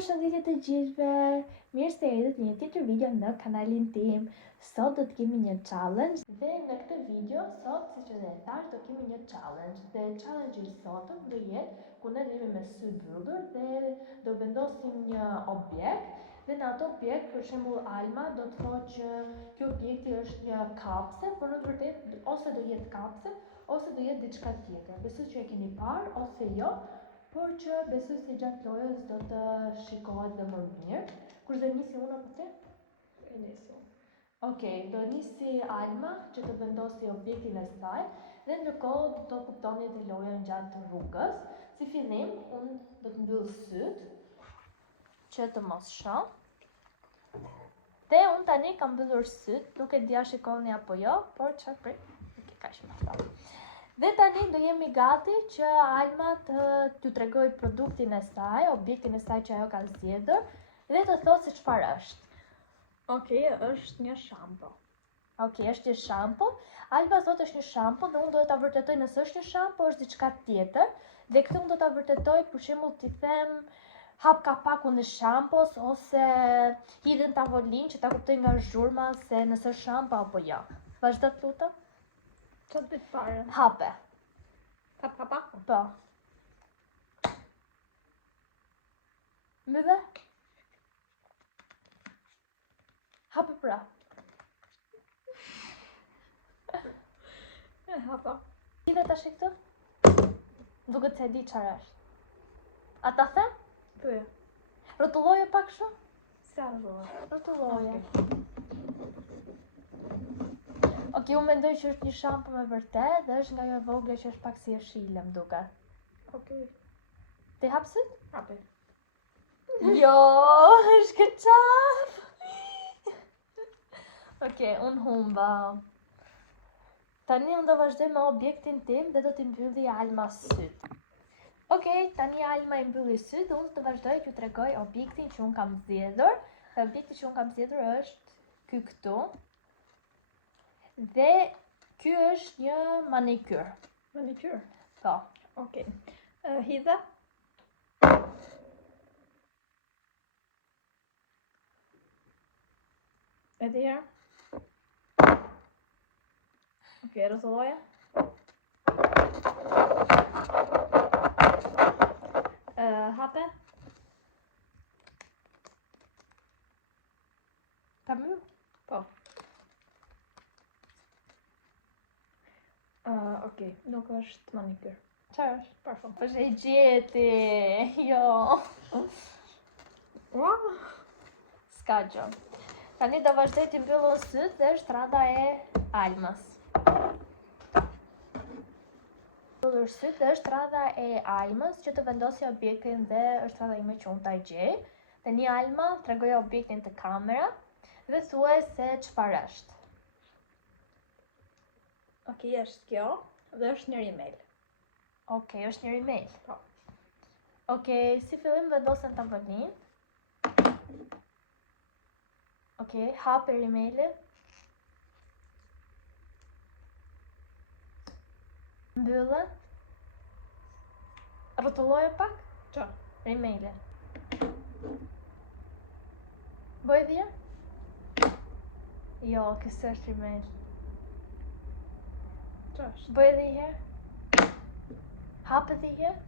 Përshëndetje të gjithëve, mirë se erdhët në një tjetër video në kanalin tim. Sot do të kemi një challenge dhe në këtë video sot, siç edhe e thash, do kemi një challenge. Dhe challenge i sotëm do jetë ku ne jemi me sy mbyllur dhe do vendosim një objekt dhe në ato objekt, për shembull Alma do të thotë që ky objekti është një kapse, por në të vërtetë ose do jetë kapse ose do jetë diçka tjetër. Besoj që e keni parë ose jo. Por që besoj se gjatë lojës do të shikohet dhe më mirë. Kush do nisi unë apo ti? E nisi unë. Okej, do nisi Alma që të vendosi objektin e saj dhe ndërkohë do kuptoni të lojën gjatë rrugës. Si fillim, unë do të mbyll syt që të mos shoh. Dhe unë tani kam mbyllur syt, nuk e di a shikoni apo jo, por çfarë prit. Okej, kaq më thon. Dhe tani do jemi gati që Alma t'ju tregoj produktin e saj, objektin e saj që ajo ka zgjedhur dhe të thotë se çfarë është. Okej, është një shampo. Okej, është një shampo. Alma thotë është një shampo dhe unë do ta vërtetoj nëse është një shampo, është diçka tjetër. Dhe këtë unë do ta vërtetoj, për shembull, ti them hap kapakun e shampos ose hidhen tavolinë që ta kuptoj nga zhurma se nëse është shampo apo jo. Vazhdo të lutem. Çfarë do të parë? Hape. Hap kapakun? Po. Mbyllë? Hape pra. E hapa. Hidhe tash këtu? Duket se e di çfarë është. A ta them? Pyje. Rrotulloje pak kështu? Sa rrotulloje? Rrotulloje. Okej, unë mendoj që është një shampo me vërtet dhe është nga ajo e vogël që është pak si e shile, më duket. Okej. Ti hap syt? Hapi. Jo, është keqaf. Okej, unë humba. Tani unë do vazhdoj me objektin tim dhe do t'i mbylli Alma syt. Okej, tani Alma i mbylli syt dhe unë të vazhdoj t'ju tregoj objektin që unë kam zgjedhur. Dhe objekti që unë kam zgjedhur është ky këtu. Dhe ky është një manikyr. Manikyr? Po. Okej. Hidhe? Edhe herë? Okej, rrotulloje? Hape? Ta mbyll? Po. Okej, nuk është manikyr. Çfarë është? Parfum. Është e gjeti. Jo. Wow. S'ka gjë. Tani do vazhdoj t'i mbyllun syt dhe është rada e Almës. Mbyllur syt dhe është rada e Almës që të vendosi objektin dhe është rada ime që unë ta gjej. Tani Alma tregoj objektin te kamera dhe thuaj se çfarë është. Okej, është kjo dhe është një rimel. Okej, është një rimel. Po. Okej, si fillim vendosem tavolinë. Okej, hape rimelin. Mbyllë. Rrotulloje pak. Ço? Rimelin. Bëj dhja? Jo, kësë është rimel. Ço është? Bëj edhe një herë. Hape edhe një herë.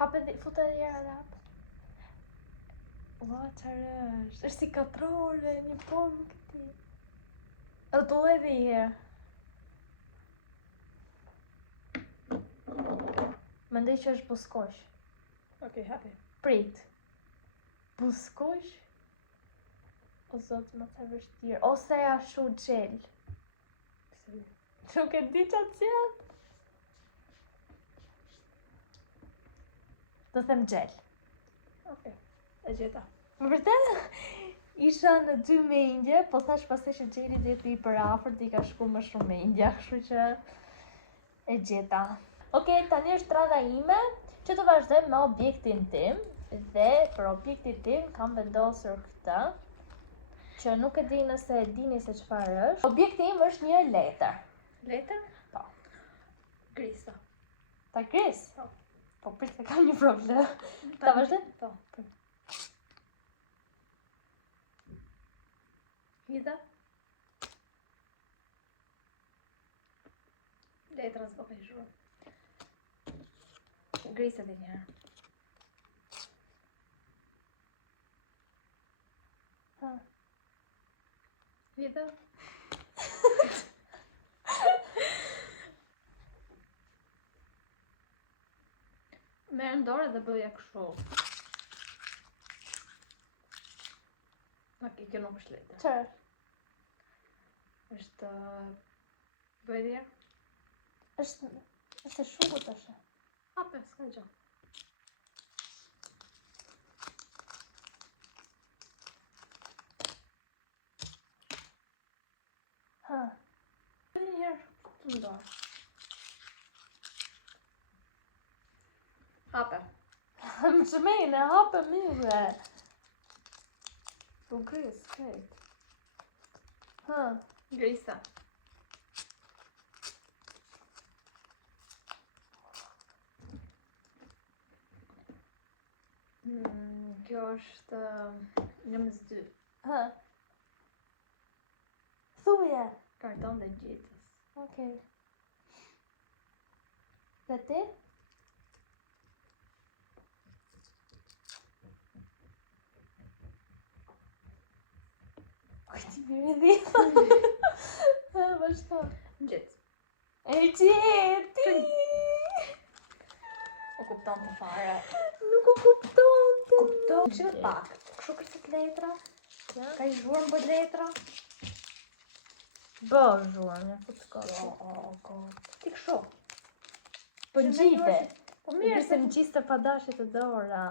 Hape edhe, fut edhe një herë edhe hapë. Ua, çfarë është? Është si katrore, një pomë këti. Rrotulloj edhe një herë. Mendoj që është buskosh. Okej, hapi. Prit. Buskosh? O zot, më të vështirë. Ose ashtu gjel. Nuk e di qatë qëtë. Do them gjel. Okej, e gjeta. Më vërtet? Isha në 2 mendje, po thash pastaj që gjeli do jetë i përafërt, i ka shku më shumë mendja, kështu që e gjeta. Okej, tani është rada ime që të vazhdoj me objektin tim dhe për objektin tim kam vendosur këtë që nuk e di nëse e dini se çfarë është. Objekti im është një letër. Letër? Po. Grisa. Ta gris? Po. Po prit se kam një problem. Ta vazhdo? Po. Hidha. Letra s'po ka zhurmë. Grisë edhe një herë. Ha. Hidha. Merë në dorë dhe bëja kështu. Ok, kjo nuk është letra. Çfarë? Është... Bëj dhe herë? Është e shukut është. Hape, s'ka gjë. Ha. Bëj një herë të në dorë. Hape. Më çmejnë, hape mirë. Po gris, krejt. Ha. Grisa. Kjo është 11-2. Ha. Thuje. Karton dhe gjitës. Okej. Dhe ti? Ti mirë di. Ha, vazhdo. Gjitë. E gjeti! O kupton të fare. Nuk u kupton të. Kupton që pak. Kështu kërcet letra. Ka i zhurmë bëj letra. Bo, zhuar, me fut skotë. God. Ti kështu. Po Që gjite. me Po mirë Se më gjiste pa dashit të dora.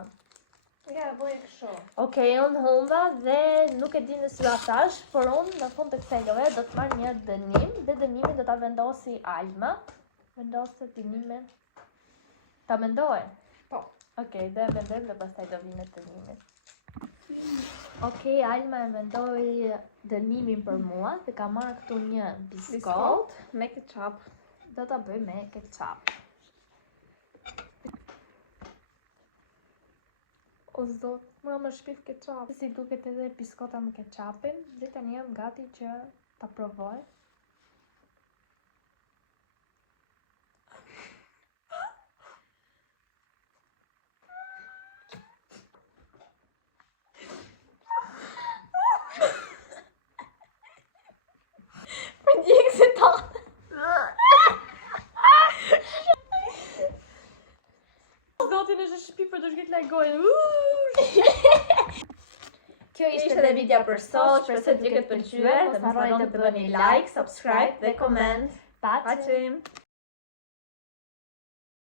Ja, bëj kështu. Okej, unë humba dhe nuk e di nëse la thash, por unë në fund të kësaj loje do të marr një dënim dhe dënimin do ta vendosi Alma. Vendosë dënimin. Ta mendoj? Po. Okej, dhe e mendojmë dhe pastaj do vinë dënimi. Okej, Alma e mendoi dënimin për mua dhe ka marrë këtu një biskot. Me ketchup. Do ta bëj me ketchup. O zot, mua më shpif ketchup. Si duket edhe biskota me ketchupin, dhe tani jam gati që ta provoj. Për ndjekë se ta. Zotin është shpif për të shkit lajgojnë. Kjo ishte dhe video për sot, shpresoj t'ju ketë pëlqyer, dhe mos harroni të bëni like, subscribe dhe comment. Paçi. Paqim.